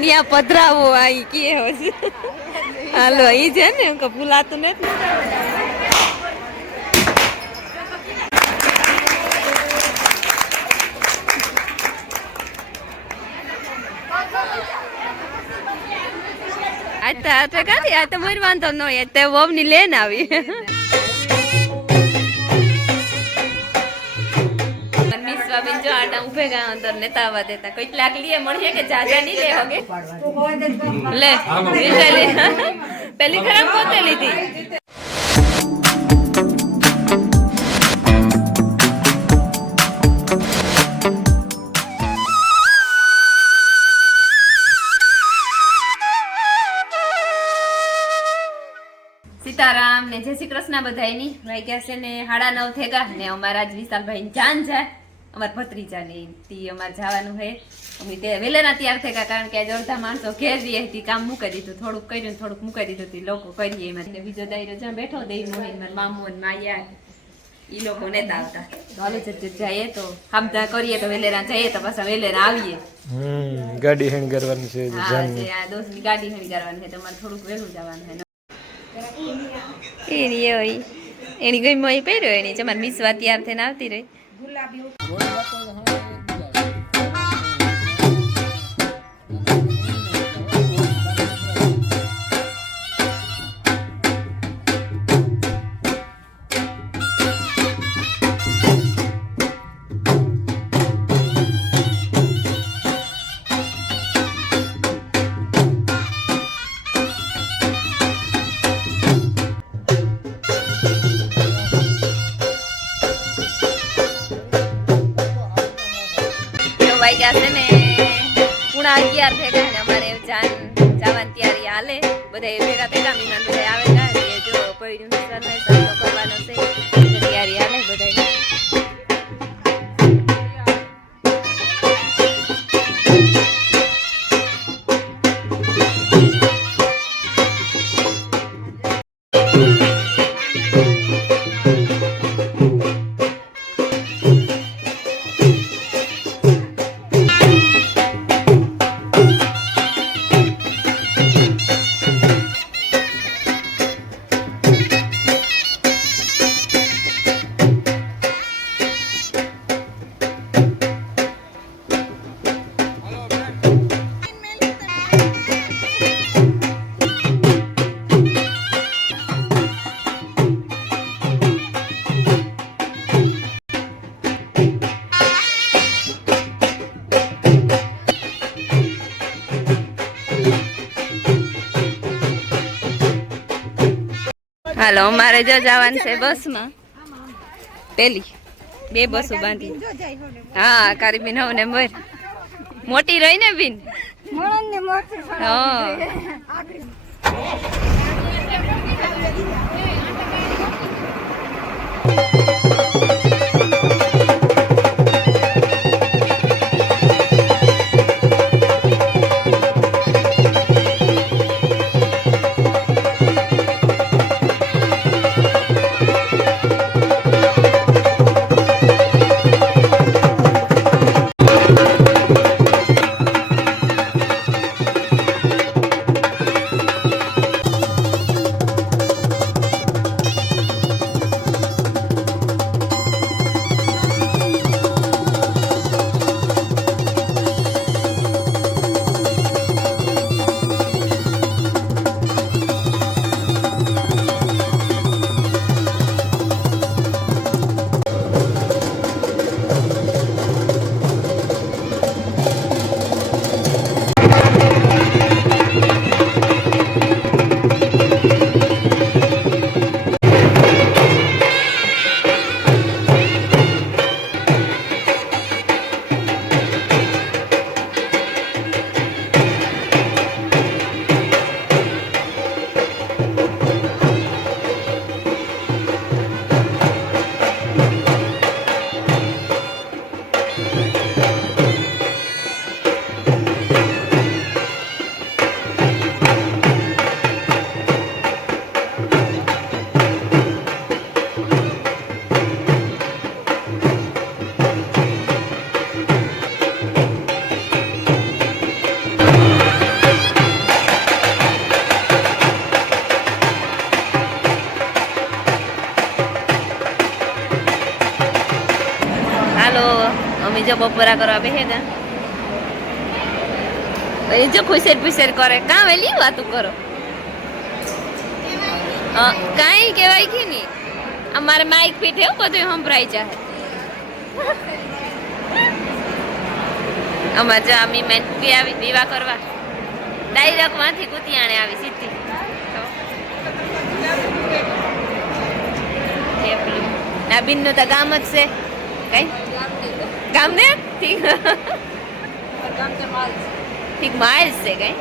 ન્યા પધરાવો આઈ કે હાલો ઈ છે ને કે ભૂલાતું નથી. આ તો કાંથી આ તો મોર વાંધો ન હોય તે વહુની લેન આવી. જો આટા ઉભે ગા અંદર નેતા આવવા દેતા કેટલાક લીએ મળીએ કે જાજા નહીં લે હોગે લે પેલી ખરાબ પોતે લીધી. સીતારામ ને જય શ્રી કૃષ્ણ બધાયની વાગ્યા છે ને 9:30 થેગા ને અમારા જ વિશાલભાઈ જાન જાય અમાર ભત્રીજા ને તી અમાર જવાનું હે અમે તે વેલેના તૈયાર થયા કારણ કે આજ અડધા માણસો ઘેર રહી હતી કામ મૂકી દીધું થોડુંક કર્યું થોડુંક મૂકી દીધું તી લોકો કરીએ એમાં બીજો દાયરો જ્યાં બેઠો દેવ મોહિન માર મામુ અને માયા ઈ લોકો નેતા આવતા હાલો જઈએ તો હામતા કરીએ તો વેલેના જઈએ તો પાછા વેલેના આવીએ. ગાડી હેણ કરવાની છે હા આ દોસ્તની ગાડી હેણ કરવાની છે તમારે થોડુંક વહેલું જવાનું છે. એની ગઈ મોઈ પહેર્યો એની તમારે મિસવા તૈયાર થઈને આવતી રહી. વાગ્યા છે ને 11:30 થઈ ગયા ને અમારે જવાની તૈયારી હાલે બધા ભેગા થયા મીના બધા આવે જો પડ્યું કરવાનો છે તૈયારી હાલે બધા. હાલો અમારે જો જવાનું છે બસમાં પેલી 2 બસો બાંધી. હા કારી બીન હવે ને મોર મોટી રહી ને બીન હા મમ્મી જો બપોરા કરવા બેહે ગયા એ જો ખુશેર પુશેર કરે કાં વેલી વાતું કરો કાંઈ કહેવાય કે નહીં અમારે માઇક ફીટ એવું બધું સંભળાઈ જાય અમારે જો અમી મેન આવી વિવાહ કરવા ડાયરેક્ટ માંથી કુતિયાણે આવી સીધી ના બિન નું તો ગામ જ છે કઈ ગામ ને ઠીક ઠીક માઇલ્સ છે કઈ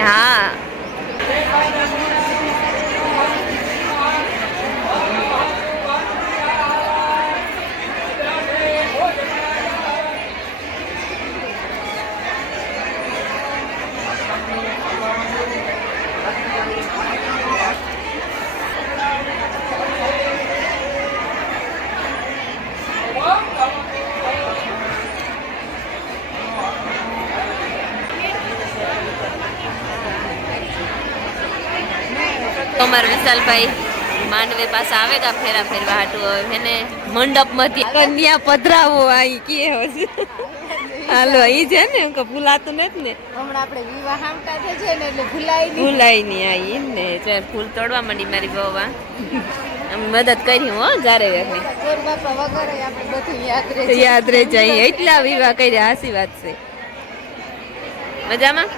હા અમાર વિશાલભાઈ માંડવે પાસે આવેગા ફેરા ફેરવા હાટું હવે એને મંડપ માંથી કન્યા પધરાવો આઈ કે હશે હાલો ઈ છે ને કે ભૂલાતું નથી ને હમણાં આપણે વિવાહ હામટા થઈ છે ને એટલે ભૂલાઈ નહીં આઈ ને ચાલ ફૂલ તોડવા માંડી મારી બહુવા અમે મદદ કરી હો જારે વેખની ગોર બાપા વગર આપણે બધું યાદ રહે જાય એટલા વિવાહ કર્યા હાસી વાત છે મજામાં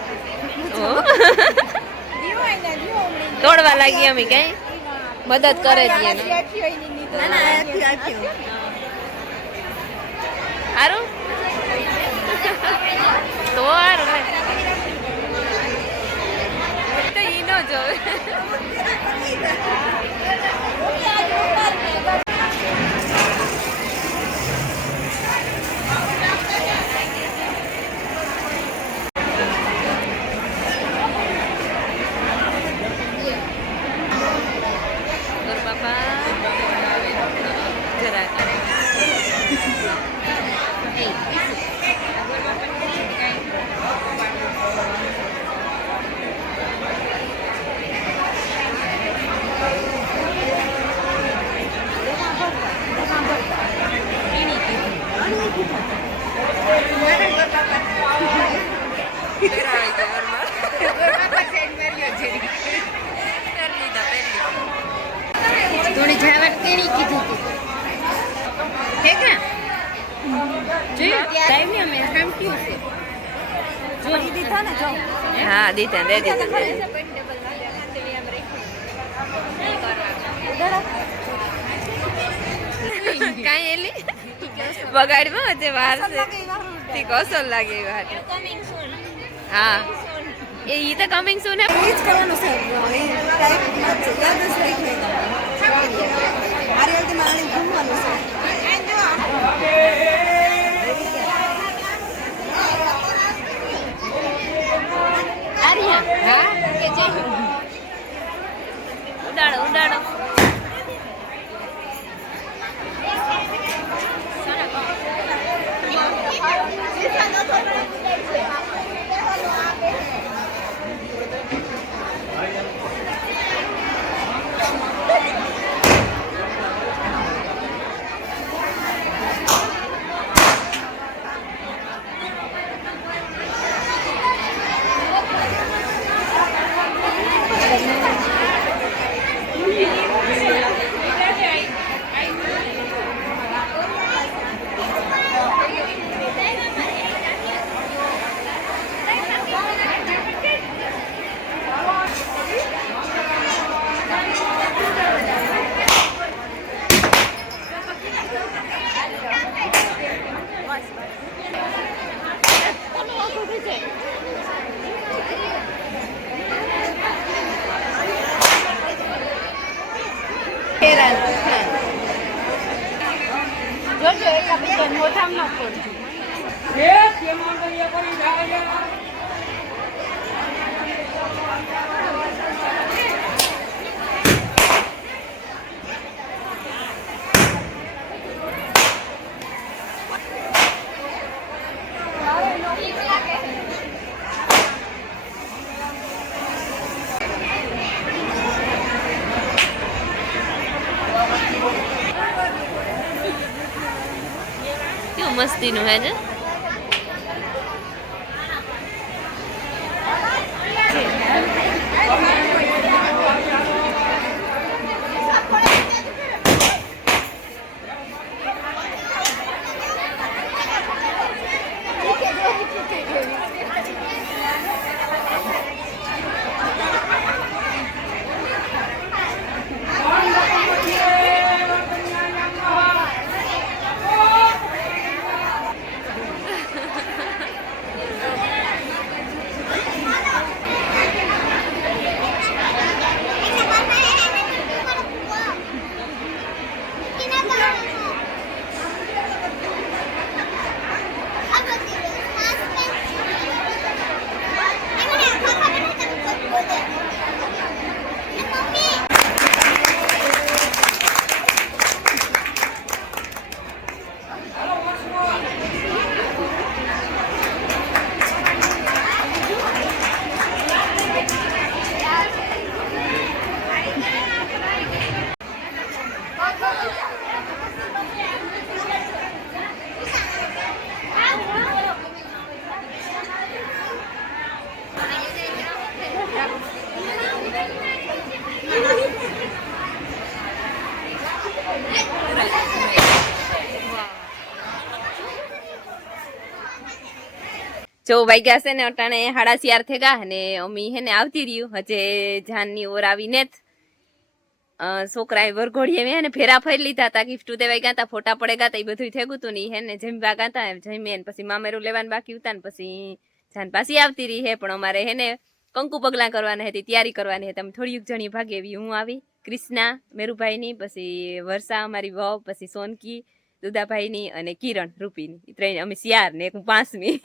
તોડવા લાગી અમે કઈ મદદ કરે છે સારું તો ઈ નો જોવે થોડી જાવટ કેણી કીધું તું હે કે જોયું ટાઈમ ને અમે સાંભળ્યું છે જો દીધા ને જો હા દીધા દે દીધા કાંઈ એલી બગાડમાં હજે વાર છે ઠીક અસલ લાગે એ વાત હા એ ઈ તો કમિંગ સૂન હે એ જ કરવાનું છે ટાઈમ યાદ જ રાખી મારી વખતે મારે ઘૂમવાનું છે આર્યા હા કે જઈ ઉડાડો ઉડાડો જોજો એકાબીજા મોઢામાં ન પડજો મસ્તીનું હે છે. જો વાગ્યા છે ને અટાણે 4:30 થઈ ગયા ને અમી હે ને આવતી રહ્યું હજે જાનની ઓર આવીને જ છોકરાએ વરઘોડીએ મેં હે ને ફેરા ફરી લીધા હતા, ગિફ્ટ દેવાઈ ગયા હતા, ફોટા પડે ગયા હતા, એ બધું થયું હતું ને હે ને જમવા ગયા હતા, જમીએ ને પછી મામેરું લેવાનું બાકી હતા ને પછી જાન પાછી આવતી રહી હે. પણ અમારે હે ને કંકુ પગલા કરવાના હતી, તૈયારી કરવાની હતી. અમે થોડીક જણી ભાગે એવી હું આવી, કૃષ્ણા મેરુભાઈની, પછી વર્ષા અમારી વહુ, પછી સોનકી દુદાભાઈની અને કિરણ રૂપીની, ત્રણ અમે 4 ને એક હું 5મી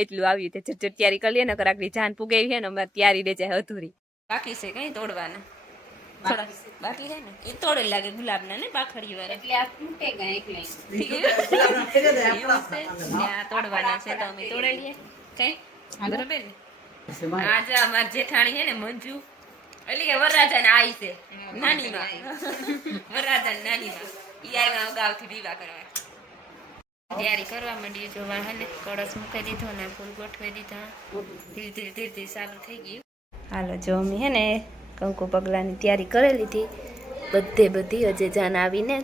એટલું આવ્યું. તે ઝટ તૈયારી કરી લે ને કરાકડી જાન પુગાવી છે ને અમારે તૈયારી રે જાય અધૂરી બાકી છે. કઈ તોડવાના થોડા બાકી છે ને એ તોડે લાગે ગુલાબના ને બાખડી વાળા એટલે આ તૂટે ગયા એટલે આ તોડવાના છે તો અમે તોડે લઈએ. કઈ બરાબર ને આજે અમાર જેઠાણી છે ને મંજુ એટલે કે વરરાજા ને આઈ છે નાની માં વરરાજા ને નાની માં ઈ આવ્યા અગાઉથી વિવાહ કરવા તૈયારી કરવા માંડી. જોવા હે ને કળશ મૂકી દીધો ને ફૂલ ગોઠવી દીધા, ધીરે ધીરે ચાલુ થઈ ગયું. હાલો જો અમે હે ને કંકુ પગલાની તૈયારી કરેલી હતી બધી હજે જાન આવીને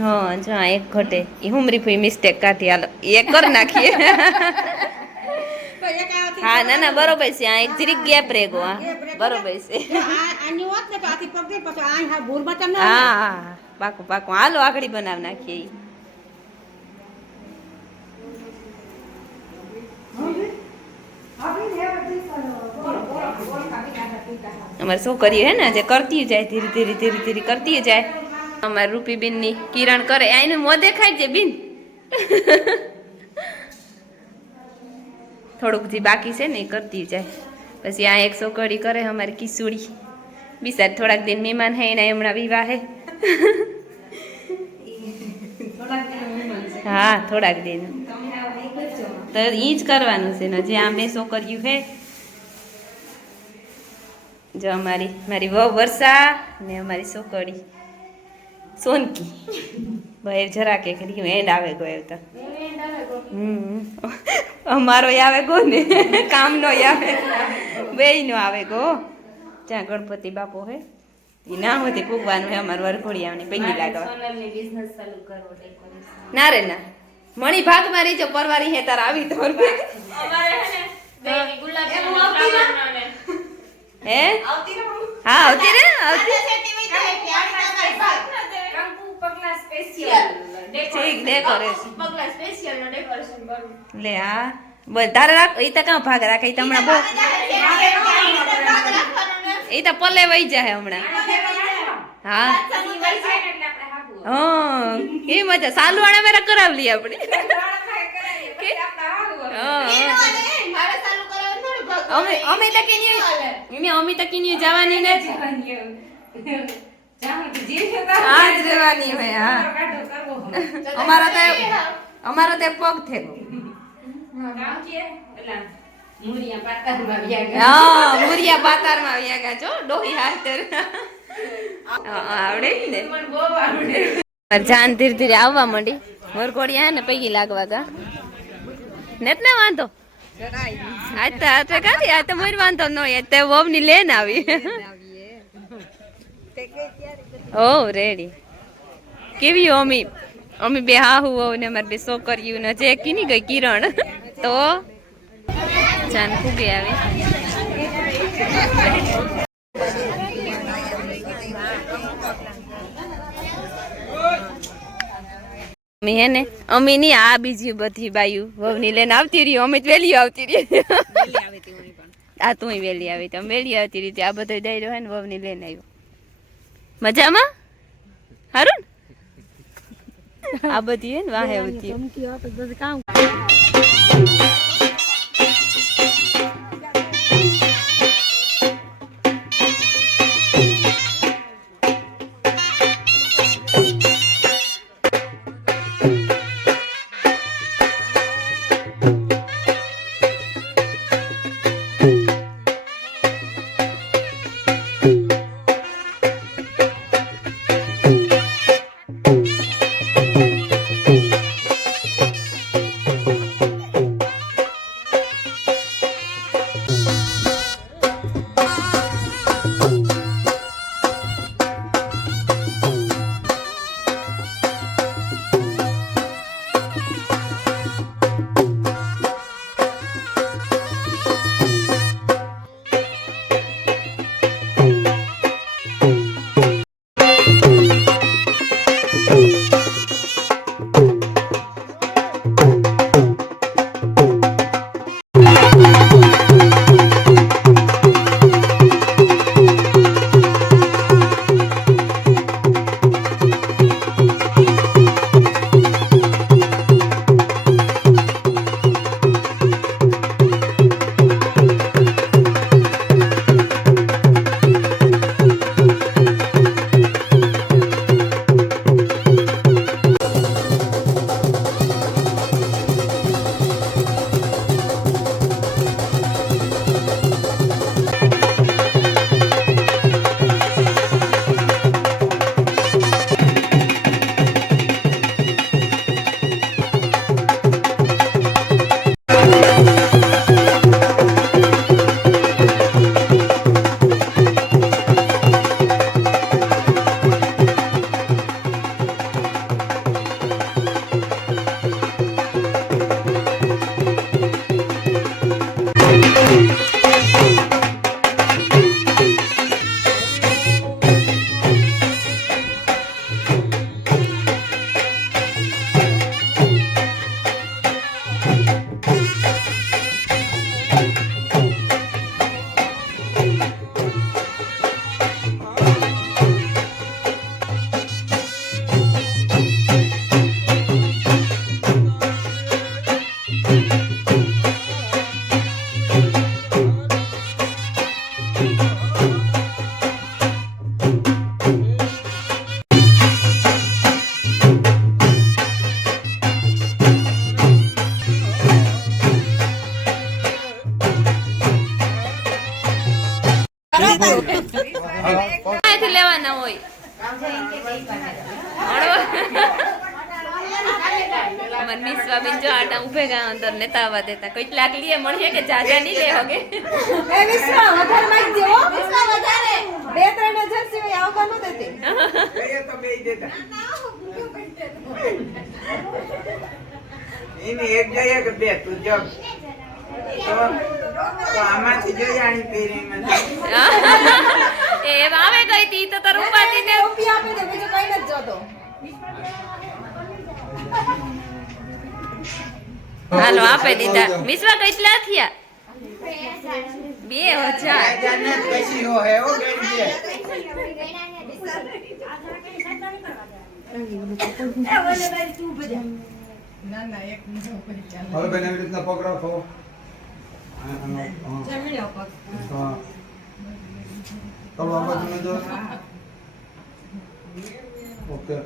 હા જો એક ઘટે એ હુમરી ફૂઈ મિસ્ટેક કાઢી. હાલો એક કરી નાખીએ. હા ના ના બરોબર છે. આ એક જરીક ગેપ રેગો. હા બરોબર છે. હા પાકું પાકું. હાલો આગળ બનાવી નાખીએ. અમારે શું કરીએ હે ને જે કરતી જાય ધીરે ધીરે ધીરે ધીરે કરતી જાય. અમારે રૂપીબેન ની કિરણ કરે એનું મોં દેખાય છે બિન થોડુંક જે બાકી છે ને એ કરતી જાય. પછી આ એક છોકરી કરે અમારી કિશોરી બિસાર થોડાક દિન મહેમાન હે એના હમણાં વિવાહ હે. હા થોડાક દિન તો ઈ જ કરવાનું છે ને જે આ 2 છોકરીયું હે. જો મારી વહુ વર્ષા ને અમારી છોકરી સોનકી બહાર જરાક એક એન્ડ આવે ગયો તો અમારો આવે ગો ને કામ નો આવે બેય નો આવે ગો. જ્યાં ગણપતિ બાપો હે એ ના હોતી પૂગવાનું હે અમારું વરઘોડિયાની પૈકી લાગવા. ના રે ના મણી ભાગ મારી જો પરવારી હે તાર આવી તો હે હા આવતી રે લે હા તારે રાખ. એ તો કાં ભાગ રાખે હમણાં બહુ એ તો પલે વહી જાય હમણાં. હા હા કેવી મજા. સાલુ વાળા મેરા કરાવ લઈએ આપણે. અમે તો કે જવાની ને આજ રહેવાની હોય. હા અમારો તો પગ થેગો હા મુરિયા પાતારમાં આવ્યા ગયા જો ડોહી હાથર આવડે જ ને જાન ધીરે ધીરે આવવા માંડી વરકોડિયા ને પૈકી લાગવા ગા નેત ને વાંધો આજ તો કાંથી આ તો મોર વાંધો ન હોય તે વોવની લેન આવી ઓ રેડી કેવી અમી અમી બે હાહુ હોવ ને અમારે બે છોકરીયું ને જે કીની ગઈ કિરણ તો જાન ફૂગે આવે અમે હે ને અમે ની આ બીજી બધી બાયુ વહુની લઈને આવતી રહી અમે વેલી આવતી રહી આ તું વેલી આવી તો વેલી આવતી રહી આ બધો દઈ રહ્યો ને વહુની લઈને આવ્યો મજામાં હારું આ બધી હે ને વાહે આવતી લેવાના હોય મનીષવા બીજો આટા ઉભે ગા અંદર નેતા આવવા દેતા કેટલાક લીએ મળશે કે જાજા નહીં લે હોગે એ વિશ્વા વધારે માગ દે હો વિશ્વા વધારે 2-3 સિવાય આવવા ન દેતી એ તો બે દેતા એને એક જઈએ કે બે તું જો તો આમાંથી જો જાણી પેરી મને એ આવે ગઈ તી તો તાર ઉપાતી ને રૂપિયા આપી દે બીજું કઈ નથી જોતો હાલો આપી દીધા વિશ્વા કેટલા થયા 2000 પછી હો હે ઓ ગઈ ના ના એક હવે બેન એવી રીતના પકડો તો જમી લો પગ હા તો બાબા તમે જો ઓકે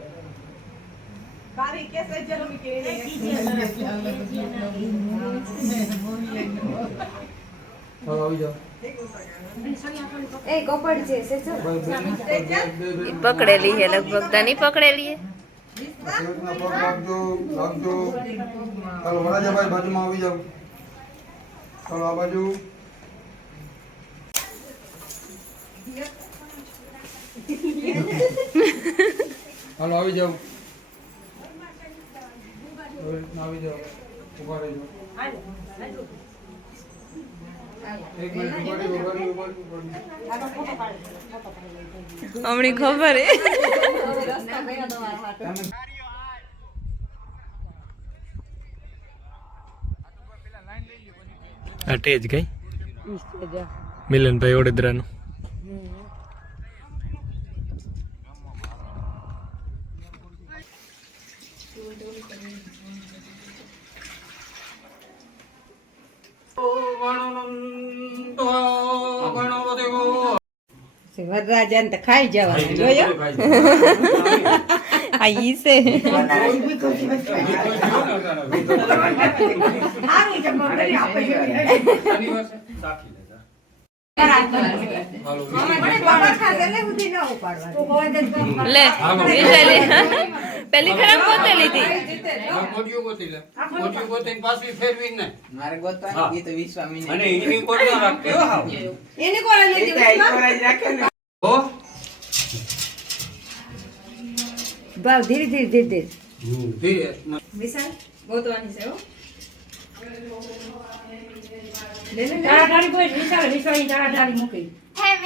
ચાલો આવી જાઓ એ કપડ છે સેજો ઈ પકડેલી હે લગભગ તાની પકડેલી હે સેવકના પગ રાખજો રાખજો ચાલો વરાજાભાઈ બાજુમાં આવી જાઓ ચાલો આ બાજુ ચાલો આવી જાઓ આવી રીતના આવી જાઓ ઉભા રહેજો એક મિનિટ ઉભા રહી હમણી ખબર હે આ ટેજ કઈ મિલનભાઈ વડોદરાનું વરરાજાને તો ખાઈ જવાનું જોયો આ ઈ છે લે લે પેલી ખરાબ પોતે લીધી મારે ગોતવાની ગીત વિશ્વામિની અને એની કોટ ના રાખતે હો હાવ. એને કોણે એક જ રાખે ને હો ભાવ ધીરે ધીરે ધીરે ધીરે ધીરે વિશાલ ગોતવાની છે હો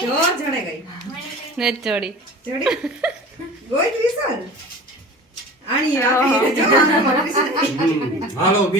જો જણે ગઈ ને ચોડી જડી ગોઈ વિશાલ આણી આ જો આમાં વિશાલ હાલો બીજું